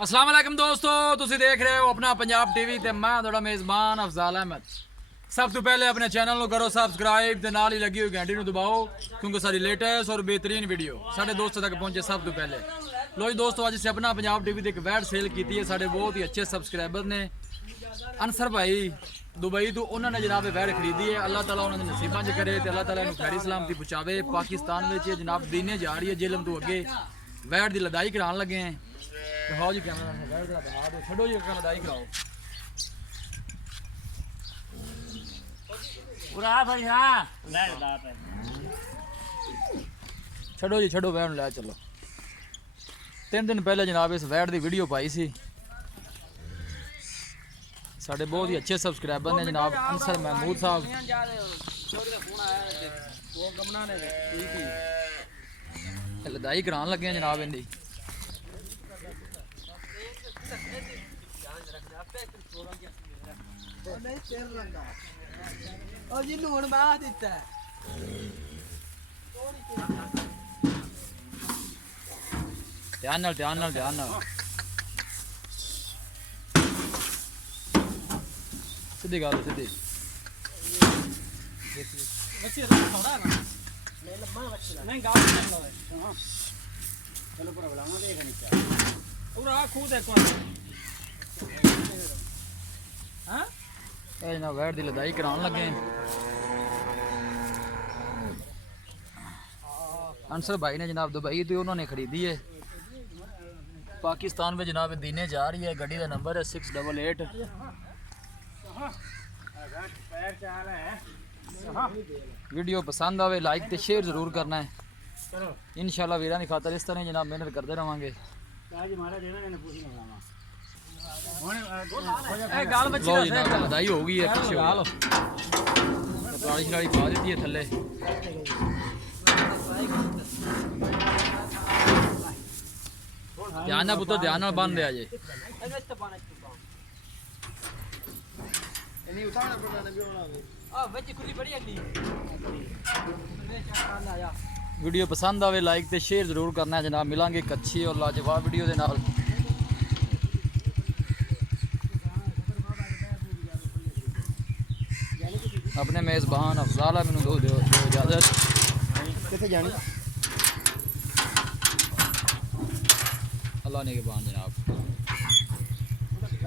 अस्सलाम वालेकुम दोस्तों, तुसी देख रहे हो अपना पंजाब टीवी ते मैं थोड़ा मेज़बान अफजाल अहमद। सब तो पहले अपने चैनल को करो सब्सक्राइब ते नाल ही लगी हुई घंटी नूं दबाओ क्योंकि सारी लेटेस्ट और बेहतरीन वीडियो साढ़े दोस्तों तक पहुंचे सब तो पहले। लो जी दोस्तों, अज अपना पंजाब टीवी ते एक वैड सेल की है। साढ़े बहुत ही अच्छे सब्सक्राइबर ने अनसर भाई दुबई तो उन्होंने जनाब वैड खरीदी है। अल्लाह ताला उन्होंने नसीबां च करे ते अल्लाह ताला इन्हूं खैरी सलामती पहुंचावे। पाकिस्तान में जनाब दीने जा रही है जेलम तो अगे वैड की लदाई कराने लगे हैं। दिखाओ जी कैमरा वैड का दिखा दो, छो जी लदाई कराओ। छड़ो जी छड़ो वैड लै चलो। 3 दिन पहले जनाब इस वैड की वीडियो पाई सी। साढ़े बहुत ही अच्छे सब्सक्राइबर ने जनाब अंसर महमूद साहब। लदाई करान लगे हैं जनाब इनकी। ध्यान नाल ध्यान नाल ध्यान नाल सीधी गल सीधी। जनाब वैड की लदाई करान लगे अंसर भाई ने जनाब दुबई तो उन्होंने खरीदी है। पाकिस्तान में जनाब दीने जा रही है। गाड़ी का नंबर है 688। वीडियो पसंद आवे लाइक तो शेयर जरूर करना है। इंशाल्लाह वीरां की खातर इस तरह जनाब मेहनत करते रहेंगे। लदाई हो गई है, पीछे पुरानी शराड़ी पा दी है थले। ध्यान ना पुत्र ध्यान बन दिया जे। वीडियो पसंद आवे लाइक ते शेयर जरूर करना है जनाब। मिलांगे एक अच्छी और लाजवाब वीडियो के नाल। अपने मेज़बान अफजाल मैनू दो इजाजत। कितने जानी अल्लाह ने के बान जनाब।